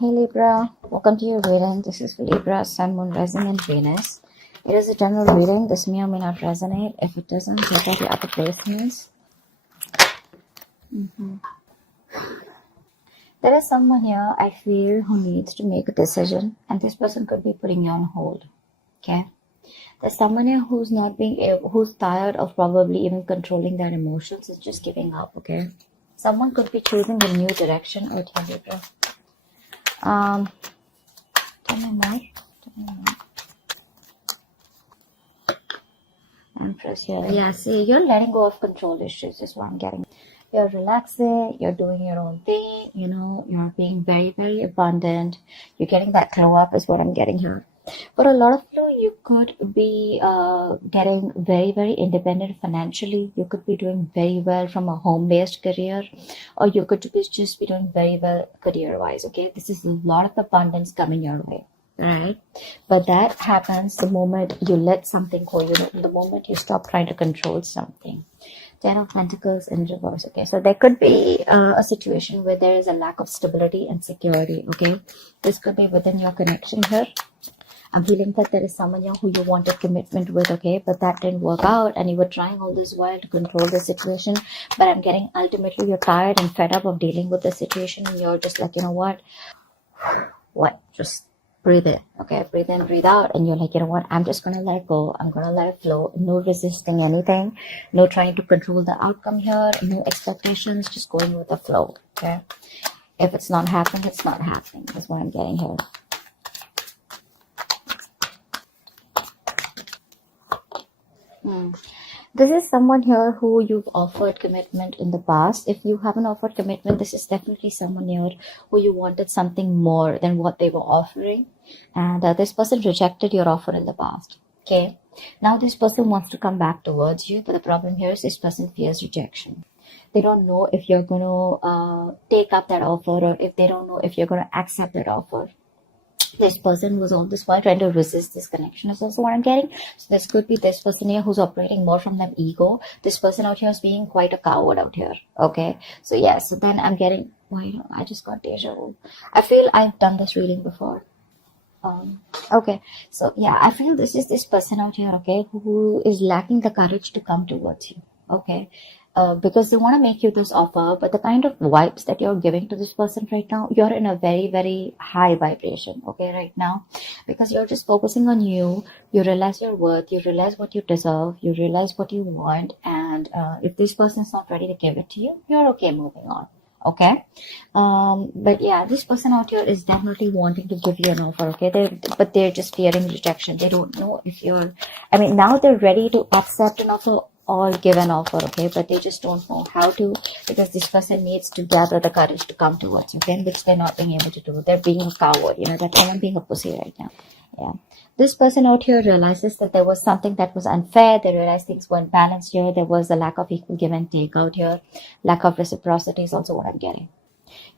Hey Libra, welcome to your reading. This is for Libra, Sun, Moon, Rising, and Venus. It is a general reading. This may or may not resonate. If it doesn't, check out the other placements. There is someone here, I feel, who needs to make a decision, and this person could be putting you on hold. Okay? There's someone here who's not being able, who's tired of probably even controlling their emotions and just giving up. Okay? Someone could be choosing a new direction. Oh, tell Libra. Tell me more. Empress here. Yeah, see, you're letting go of control issues is what I'm getting. You're relaxing, you're doing your own thing, you're being very, very abundant. You're getting that glow up is what I'm getting here. For a lot of you could be getting very, very independent financially. You could be doing very well from a home-based career, or you could just be doing very well career-wise, okay? This is a lot of abundance coming your way, right? But that happens the moment you let something go, the moment you stop trying to control something. Ten of Pentacles in reverse, okay? So there could be a situation where there is a lack of stability and security, okay? This could be within your connection here. I'm feeling that there is someone here who you wanted commitment with, okay, but that didn't work out, and you were trying all this while to control the situation, but I'm getting ultimately you're tired and fed up of dealing with the situation, and you're just like, you know what, just breathe in, okay, breathe in, breathe out, and you're like, you know what, I'm just gonna let it go, I'm gonna let it flow, no resisting anything, no trying to control the outcome here, no expectations, just going with the flow, okay? If it's not happening, it's not happening, that's what I'm getting here. This is someone here who you've offered commitment in the past. If you haven't offered commitment, this is definitely someone here who you wanted something more than what they were offering. And this person rejected your offer in the past. Okay. Now this person wants to come back towards you. But the problem here is this person fears rejection. They don't know if you're going to take up that offer, or if they don't know if you're going to accept that offer. This person was all this while trying to resist this connection is also what I'm getting. So this could be this person here who's operating more from that ego. This person out here is being quite a coward out here. Okay. So yeah, so then I'm getting, I just got deja vu. I feel I've done this reading before. Okay. So yeah, I feel this is this person out here, okay, who is lacking the courage to come towards you. Okay. Because they want to make you this offer, but the kind of vibes that you're giving to this person right now, you're in a very, very high vibration, okay, right now, because you're just focusing on you. You realize your worth, you realize what you deserve, you realize what you want, and if this person is not ready to give it to you, you're okay moving on. Okay, but yeah, this person out here is definitely wanting to give you an offer, okay, but they're just fearing rejection. They don't know if now they're ready to accept an offer or give an offer, okay, but they just don't know how to, because this person needs to gather the courage to come towards you, okay, which they're not being able to do. They're being a coward, they're kind of being a pussy right now. Yeah, this person out here realizes that there was something that was unfair. They realized things weren't balanced here. There was a lack of equal give and take out here. Lack of reciprocity is also what I'm getting.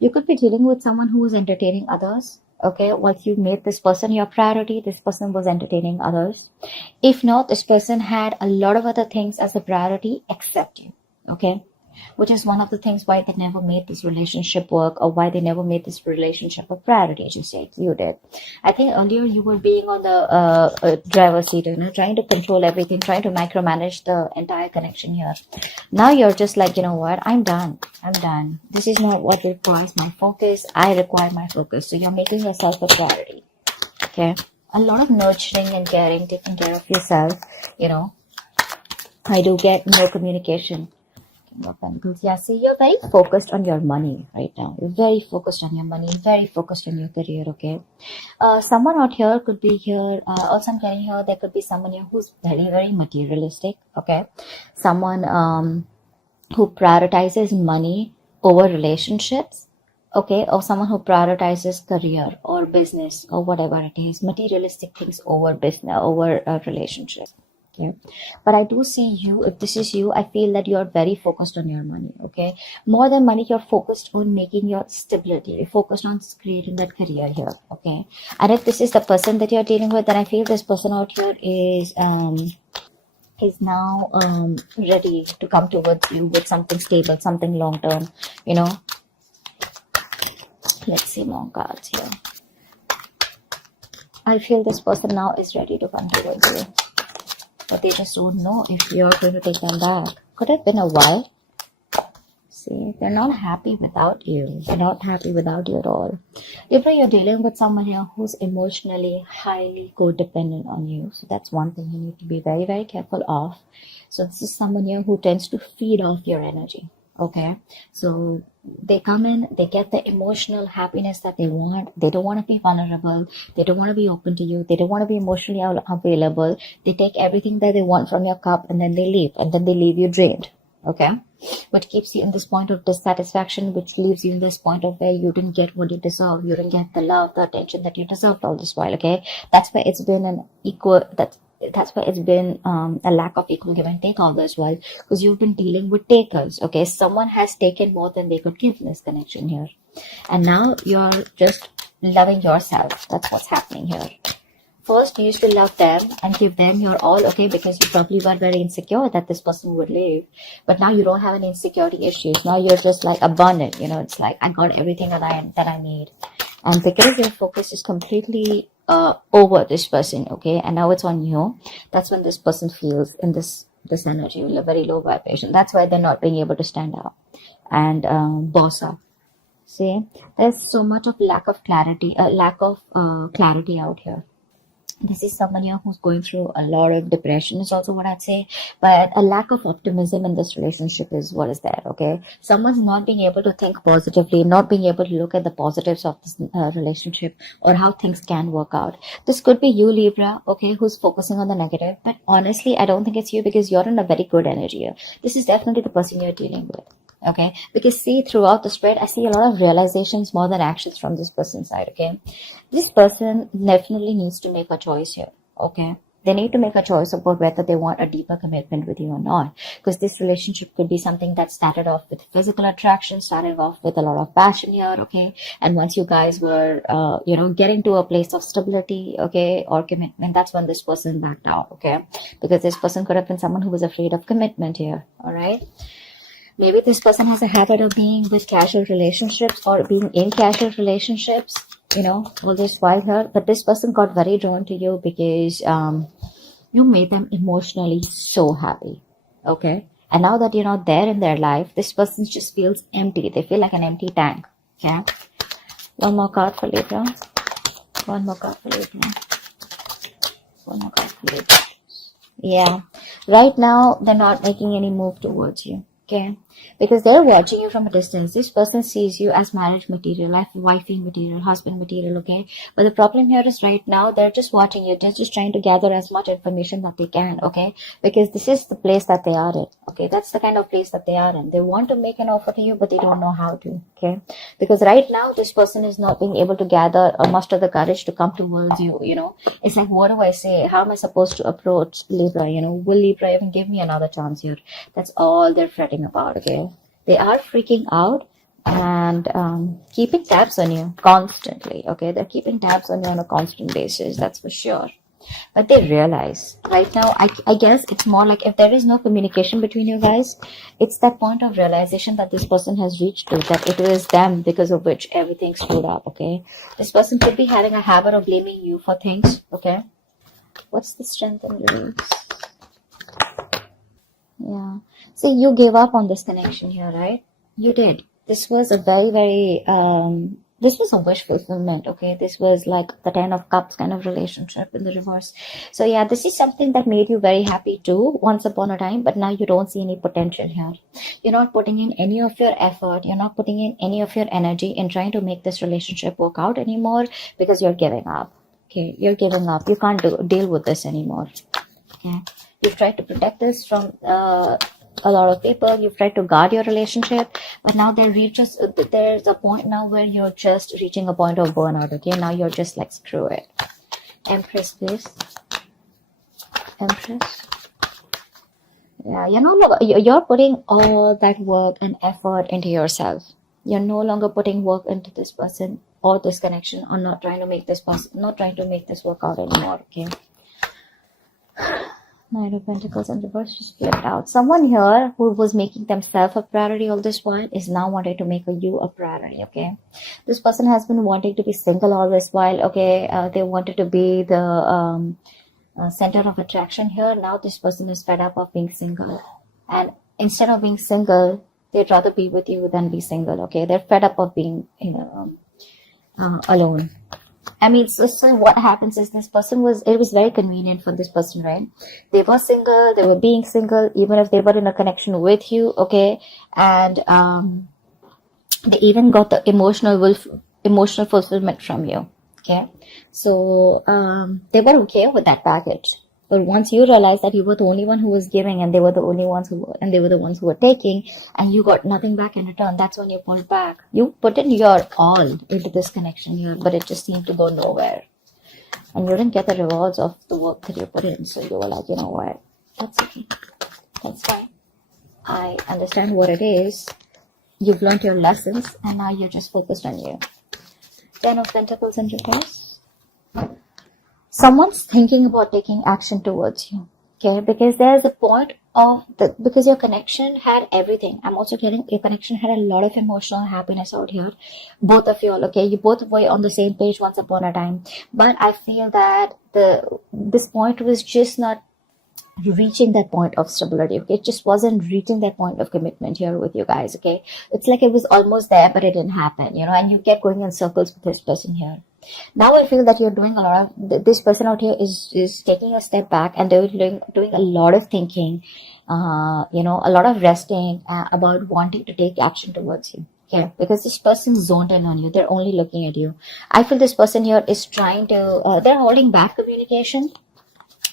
You could be dealing with someone who is entertaining others. Okay, once you made this person your priority, this person was entertaining others. If not, this person had a lot of other things as a priority except you. Okay, which is one of the things why they never made this relationship work, or why they never made this relationship a priority, as you said. You did. I think earlier you were being on the driver's seat, trying to control everything, trying to micromanage the entire connection here. Now you're just like, you know what, I'm done. This is not what requires my focus. I require my focus. So you're making yourself a priority. Okay. A lot of nurturing and caring, taking care of yourself, I do get no communication. Yeah, see, you're very focused on your money right now. You're very focused on your money, very focused on your career, okay? Someone out here could be here. Also, I'm getting here, there could be someone here who's very, very materialistic, okay? Someone who prioritizes money over relationships, okay? Or someone who prioritizes career or business or whatever it is, materialistic things over business, over relationships. Yeah. But I do see you, if this is you, I feel that you're very focused on your money, okay? More than money, you're focused on making your stability. You're focused on creating that career here, okay? And if this is the person that you're dealing with, then I feel this person out here is now ready to come towards you with something stable, something long-term, Let's see more cards here. I feel this person now is ready to come towards you, but they just don't know if you're going to take them back. Could have been a while. See, they're not happy without you. They're not happy without you at all. Libra, you're dealing with someone here who's emotionally highly codependent on you. So that's one thing you need to be very, very careful of. So this is someone here who tends to feed off your energy. Okay, so they come in, they get the emotional happiness that they want. They don't want to be vulnerable. They don't want to be open to you. They don't want to be emotionally available. They take everything that they want from your cup and then they leave. And then they leave you drained. Okay, which keeps you in this point of dissatisfaction, which leaves you in this point of where you didn't get what you deserve. You didn't get the love, the attention that you deserved all this while. Okay, that's why it's been an equal, that's why it's been a lack of equal give and take all this while, because you've been dealing with takers. Okay, someone has taken more than they could give in this connection here, and now you're just loving yourself. That's what's happening here. First, you used to love them and give them your all, okay, because you probably were very insecure that this person would leave. But now you don't have any insecurity issues. Now you're just like abundant, you know, it's like, I got everything that I need. And because your focus is completely over this person, okay, and now it's on you, that's when this person feels in this energy, a very low vibration. That's why they're not being able to stand out and boss up. See, there's so much of lack of clarity out here. This is someone here who's going through a lot of depression is also what I'd say, but a lack of optimism in this relationship is what is there, okay? Someone's not being able to think positively, not being able to look at the positives of this relationship or how things can work out. This could be you, Libra, okay, who's focusing on the negative, but honestly, I don't think it's you because you're in a very good energy here. This is definitely the person you're dealing with. Okay, because see, throughout the spread, I see a lot of realizations more than actions from this person's side. Okay, this person definitely needs to make a choice here. Okay, they need to make a choice about whether they want a deeper commitment with you or not, because this relationship could be something that started off with physical attraction, started off with a lot of passion here. Okay, and once you guys were getting to a place of stability, okay, or commitment, that's when this person backed out. Okay, because this person could have been someone who was afraid of commitment here. All right. Maybe this person has a habit of being with casual relationships or being in casual relationships, you know, all this while here. But this person got very drawn to you because you made them emotionally so happy, okay? And now that you're not there in their life, this person just feels empty. They feel like an empty tank, okay? One more card for Libra. One more card for Libra. One more card for Libra. Yeah. Right now, they're not making any move towards you. Okay, because they're watching you from a distance. This person sees you as marriage material, wifey material, husband material, okay? But the problem here is right now, they're just watching you. They're just trying to gather as much information that they can, okay? Because this is the place that they are in, okay? That's the kind of place that they are in. They want to make an offer to you, but they don't know how to, okay? Because right now, this person is not being able to gather or muster the courage to come towards you, you know? It's like, what do I say? How am I supposed to approach Libra, you know? Will Libra even give me another chance here? That's all they're fretting about, okay? They are freaking out and keeping tabs on you constantly, okay? They're keeping tabs on you on a constant basis, that's for sure. But they realize right now, I guess it's more like if there is no communication between you guys, it's that point of realization that this person has reached to, that it was them because of which everything screwed up, okay? This person could be having a habit of blaming you for things, okay? What's the strength and release? Yeah. See, you gave up on this connection here, right? You did. This was a very, very, this was a wish fulfillment, okay? This was like the 10 of Cups kind of relationship in the reverse. So yeah, this is something that made you very happy too, once upon a time, but now you don't see any potential here. You're not putting in any of your effort. You're not putting in any of your energy in trying to make this relationship work out anymore because you're giving up. Okay, you're giving up. You can't deal with this anymore. Okay. You've tried to protect this from a lot of people. You've tried to guard your relationship, but now there's a point now where you're just reaching a point of burnout, okay? Now you're just like, screw it. Empress, please. Empress. Yeah, you're putting all that work and effort into yourself. You're no longer putting work into this person or this connection, or not trying to make this work out anymore, okay? Knight of Pentacles and reverse just flipped out. Someone here who was making themselves a priority all this while is now wanting to make you a priority, okay? This person has been wanting to be single all this while, okay? They wanted to be the center of attraction here. Now this person is fed up of being single. And instead of being single, they'd rather be with you than be single, okay? They're fed up of being, alone. I mean, so what happens is this person it was very convenient for this person, right? They were single, they were being single, even if they were in a connection with you, okay? And they even got the emotional fulfillment from you, okay? So they were okay with that package. But once you realize that you were the only one who was giving and they were the ones who were taking, and you got nothing back in return, that's when you pulled back. You put in your all into this connection here, but it just seemed to go nowhere. And you didn't get the rewards of the work that you put in. So you were like, you know what? That's okay. That's fine. I understand what it is. You've learned your lessons and now you're just focused on you. 10 of Pentacles in reverse. Someone's thinking about taking action towards you, okay? Because there's a point because your connection had everything. I'm also getting your connection had a lot of emotional happiness out here. Both of you all, okay? You both were on the same page once upon a time. But I feel that this point was just not reaching that point of stability, okay? It just wasn't reaching that point of commitment here with you guys, okay? It's like it was almost there, but it didn't happen, and you kept going in circles with this person here. Now I feel that you're doing a lot of, this person out here is taking a step back and they're doing a lot of thinking, a lot of resting about wanting to take action towards you. Yeah, because this person zoned in on you. They're only looking at you. I feel this person here is trying to, they're holding back communication,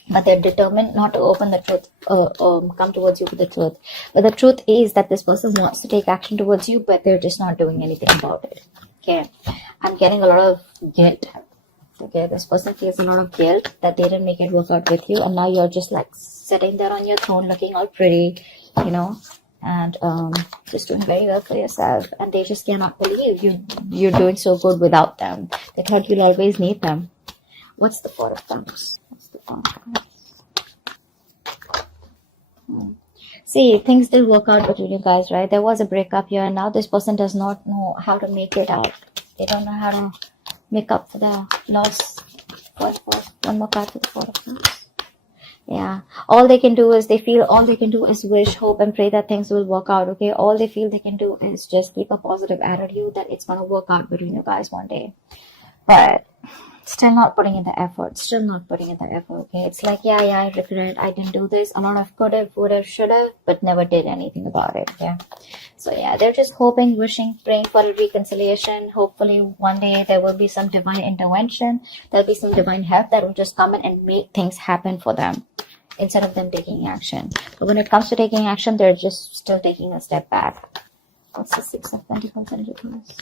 but they're determined not to open the truth, come towards you with the truth. But the truth is that this person wants to take action towards you, but they're just not doing anything about it. Okay, I'm getting a lot of guilt. Okay, this person feels a lot of guilt that they didn't make it work out with you, and now you're just like sitting there on your throne looking all pretty, and just doing very well for yourself, and they just cannot believe you're doing so good without them. They thought you'll always need them. What's the Four of Cups? What's the Four of Cups? See, things did work out between you guys, right? There was a breakup here, and now this person does not know how to make it out. They don't know how to make up for the loss. One more card for the Four of Cups. Yeah. All they can do is wish, hope, and pray that things will work out, okay? All they feel they can do is just keep a positive attitude that it's going to work out between you guys one day. But still not putting in the effort, okay? It's like, yeah, I regret, I didn't do this. A lot of could have, would have, should have, but never did anything about it, yeah? So, yeah, they're just hoping, wishing, praying for a reconciliation. Hopefully, one day there will be some divine intervention. There'll be some divine help that will just come in and make things happen for them instead of them taking action. But when it comes to taking action, they're just still taking a step back. What's the Six of Pentacles and Reverse?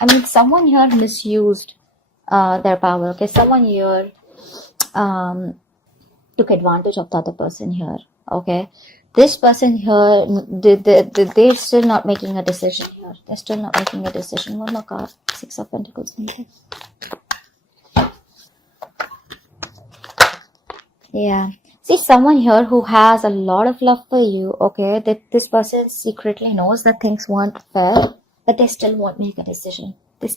I mean, someone here misused their power, okay? Someone here took advantage of the other person here, okay? This person here, they're still not making a decision here. They're still not making a decision. One more card. Six of Pentacles. Yeah. See, someone here who has a lot of love for you, okay? That this person secretly knows that things weren't fair, but they still won't make a decision. They're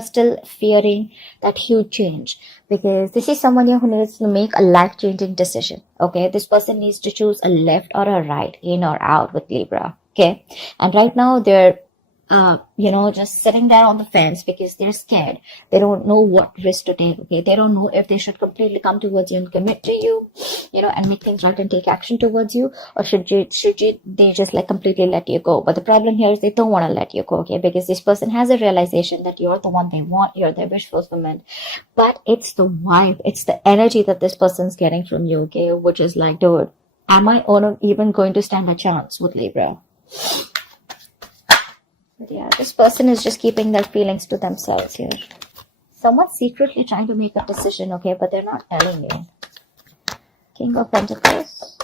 still fearing that huge change, because this is someone here who needs to make a life-changing decision, okay? This person needs to choose a left or a right, in or out with Libra, okay? And right now they're just sitting there on the fence because they're scared. They don't know what risk to take, okay? They don't know if they should completely come towards you and commit to you, and make things right and take action towards you, or should they just like completely let you go. But the problem here is they don't want to let you go, okay? Because this person has a realization that you're the one they want, you're their wish fulfillment. But it's the vibe, it's the energy that this person's getting from you, okay? Which is like, dude, am I even going to stand a chance with Libra? But yeah, this person is just keeping their feelings to themselves here. Someone's secretly trying to make a decision, okay, but they're not telling you. King of Pentacles.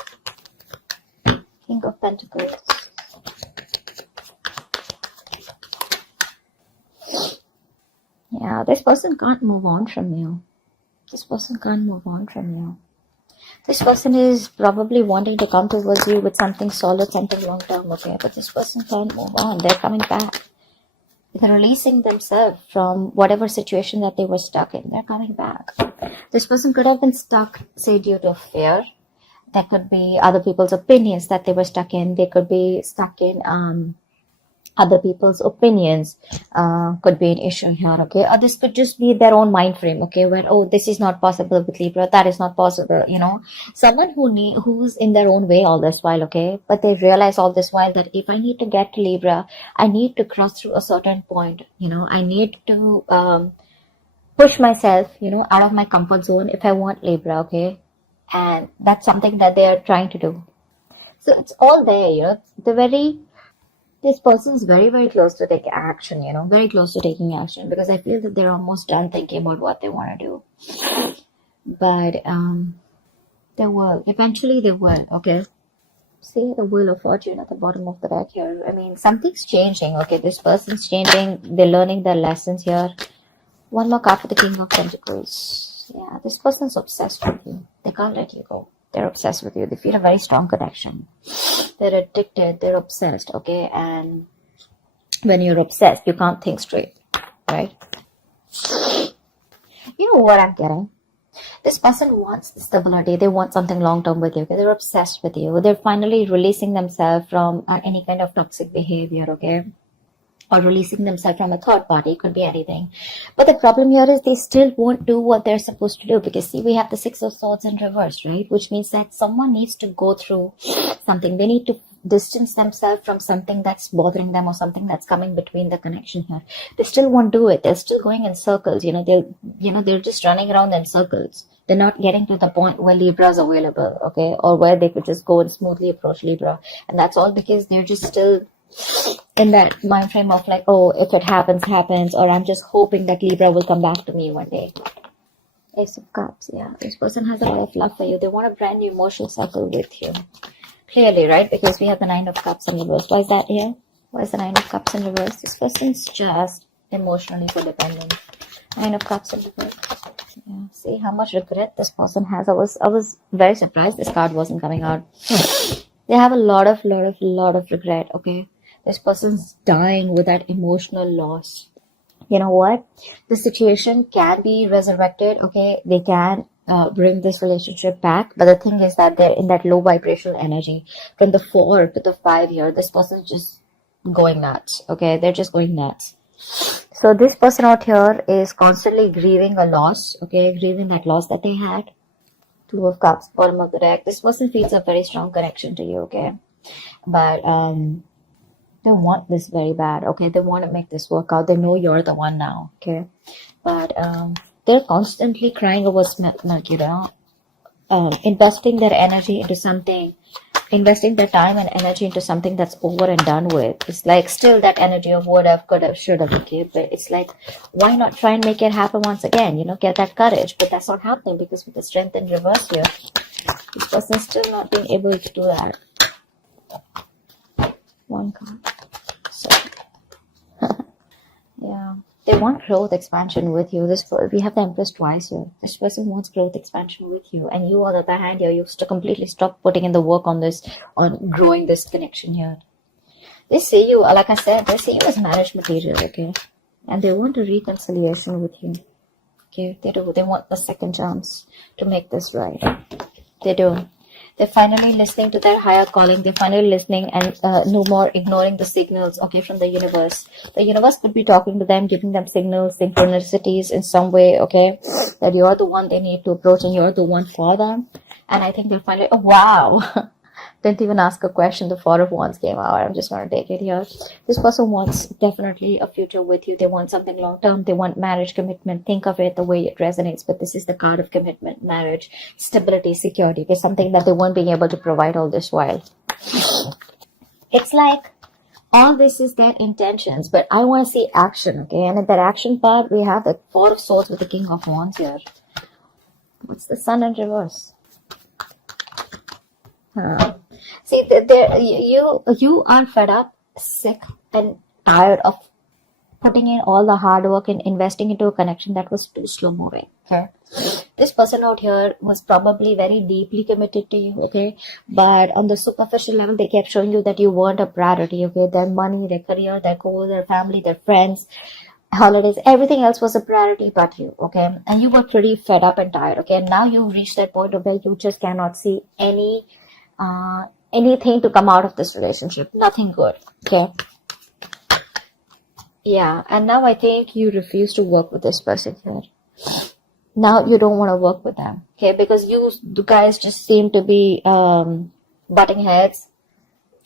King of Pentacles. Yeah, this person can't move on from you. This person can't move on from you. This person is probably wanting to come towards you with something solid, something long term, okay? But this person can't move on. They're coming back. They're releasing themselves from whatever situation that they were stuck in. They're coming back. This person could have been stuck, say, due to fear. There could be other people's opinions that they were stuck in. They could be stuck in other people's opinions. Could be an issue here, okay? Or this could just be their own mind frame, okay? Where, oh, this is not possible with Libra. That is not possible, you know? Someone who's in their own way all this while, okay? But they realize all this while that if I need to get to Libra, I need to cross through a certain point, you know? I need to push myself, you know, out of my comfort zone if I want Libra, okay? And that's something that they are trying to do. So it's all there, you know. This person is very, very close to take action, you know, very close to taking action, because I feel that they're almost done thinking about what they want to do. But they will. Eventually they will, okay? See the Wheel of Fortune at the bottom of the deck here. I mean, something's changing, okay? This person's changing. They're learning their lessons here. One more card for the King of Pentacles. Yeah, this person's obsessed with you. They can't let you go. They're obsessed with you. They feel a very strong connection. They're addicted. They're obsessed, okay? And when you're obsessed, you can't think straight, right? You know what I'm getting? This person wants stability. They want something long-term with you. Okay? They're obsessed with you. They're finally releasing themselves from any kind of toxic behavior, okay? Or releasing themselves from a third party. It could be anything. But the problem here is they still won't do what they're supposed to do, because see, we have the Six of Swords in reverse, right? Which means that someone needs to go through something. They need to distance themselves from something that's bothering them or something that's coming between the connection here. They still won't do it. They're still going in circles. They're just running around in circles. They're not getting to the point where Libra is available, okay? Or where they could just go and smoothly approach Libra. And that's all because they're just still in that mind frame of like, oh, if it happens, happens, or I'm just hoping that Libra will come back to me one day. Ace of Cups, yeah. This person has a lot of love for you. They want a brand new emotional circle with you. Clearly, right? Because we have the Nine of Cups in reverse. Why is that here? Why is the Nine of Cups in reverse? This person's just emotionally codependent. Nine of Cups in reverse. Yeah. See how much regret this person has. I was very surprised this card wasn't coming out. They have a lot of regret, okay? This person's dying with that emotional loss. You know what? The situation can be resurrected, okay? They can bring this relationship back. But the thing is that they're in that low vibrational energy. From the 4 to the 5 here, this person's just going nuts, okay? They're just going nuts. So this person out here is constantly grieving a loss, okay? Grieving that loss that they had. Two of Cups, bottom of the deck. This person feels a very strong connection to you, okay? But they want this very bad, okay? They want to make this work out. They know you're the one now, okay? But they're constantly crying over milk, you know? Investing their energy into something, investing their time and energy into something that's over and done with. It's like still that energy of would have, could have, should have, okay? But it's like, why not try and make it happen once again? You know, get that courage. But that's not happening because with the Strength in reverse here, this person's still not being able to do that. One card. So, yeah. They want growth expansion with you. We have the Empress twice here. This person wants growth expansion with you. And you, on the other hand, here, you have to completely stop putting in the work on growing this connection here. They see you, like I said, they see you as marriage material, okay? And they want a reconciliation with you. Okay, they do. They want the second chance to make this right. They do. They're finally listening to their higher calling. They're finally listening and no more ignoring the signals, okay, from the universe. The universe could be talking to them, giving them signals, synchronicities in some way, okay, that you're the one they need to approach and you're the one for them. And I think they'll finally, oh, wow. Didn't even ask a question. The Four of Wands came out. I'm just going to take it here. This person wants definitely a future with you. They want something long term. They want marriage, commitment. Think of it the way it resonates. But this is the card of commitment, marriage, stability, security. It's something that they weren't being able to provide all this while. It's like all this is their intentions, but I want to see action, okay? And in that action part, we have the Four of Swords with the King of Wands here. What's the Sun in reverse? See, you are fed up, sick, and tired of putting in all the hard work and investing into a connection that was too slow moving. Okay. This person out here was probably very deeply committed to you, okay? But on the superficial level, they kept showing you that you weren't a priority, okay? Their money, their career, their goals, their family, their friends, holidays, everything else was a priority but you, okay? And you were pretty fed up and tired, okay? And now you've reached that point where you just cannot see anything to come out of this relationship. Nothing good, okay? Yeah, and now I think you refuse to work with this person here. Now you don't want to work with them, okay? Because you guys just seem to be butting heads.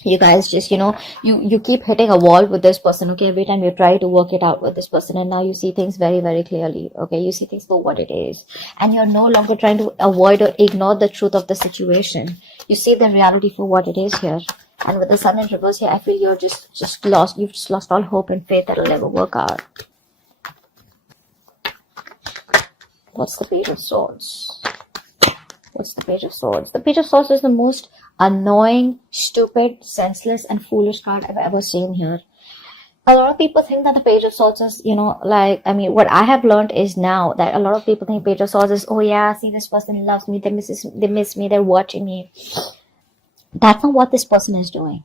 You guys just, you keep hitting a wall with this person, okay? Every time you try to work it out with this person, and now you see things very, very clearly, okay? You see things for what it is, and you're no longer trying to avoid or ignore the truth of the situation. You see the reality for what it is here. And with the sun in reverse here, I feel you're just lost. You've just lost all hope and faith that it'll never work out. What's the Page of Swords? What's the Page of Swords? The Page of Swords is the most annoying, stupid, senseless, and foolish card I've ever seen here. A lot of people think that the Page of Swords is, what I have learned is now that a lot of people think Page of Swords is, oh yeah, see, this person loves me, they miss me, they're watching me. That's not what this person is doing.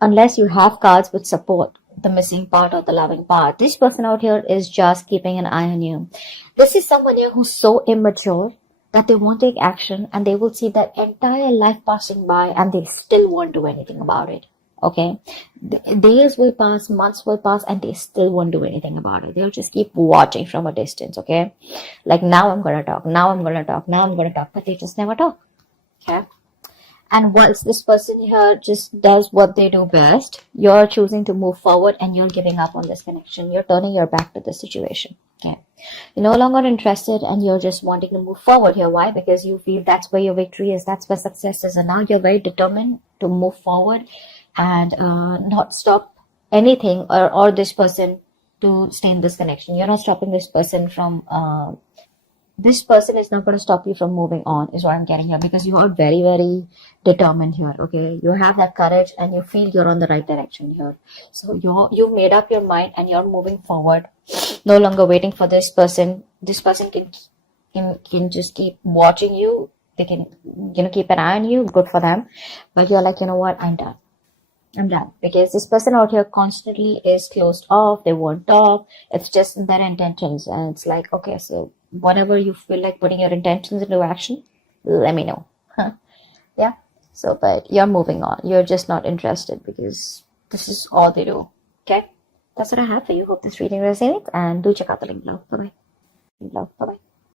Unless you have cards which support the missing part or the loving part. This person out here is just keeping an eye on you. This is someone here who's so immature that they won't take action, and they will see their entire life passing by and they still won't do anything about it. Okay? Days will pass, months will pass, and they still won't do anything about it. They'll just keep watching from a distance, okay? Like, now I'm gonna talk, now I'm gonna talk, now I'm gonna talk, but they just never talk. Okay? And once this person here just does what they do best, you're choosing to move forward and you're giving up on this connection. You're turning your back to the situation. Okay. You're no longer interested and you're just wanting to move forward here. Why? Because you feel that's where your victory is, that's where success is. And now you're very determined to move forward and not stop anything or this person to stay in this connection. You're not stopping this person from this person is not going to stop you from moving on, is what I'm getting here, because you are very, very determined here, okay? You have that courage and you feel you're on the right direction here. So you've made up your mind and you're moving forward, no longer waiting for this person. This person can just keep watching you. They can, keep an eye on you. Good for them. But you're like, you know what? I'm done. I'm done. Because this person out here constantly is closed off. They won't talk. It's just their intentions. And it's like, okay, so whenever you feel like putting your intentions into action, let me know. Yeah. So, but you're moving on. You're just not interested because this is all they do. Okay. That's what I have for you. Hope this reading resonates, and do check out the link below. Bye-bye.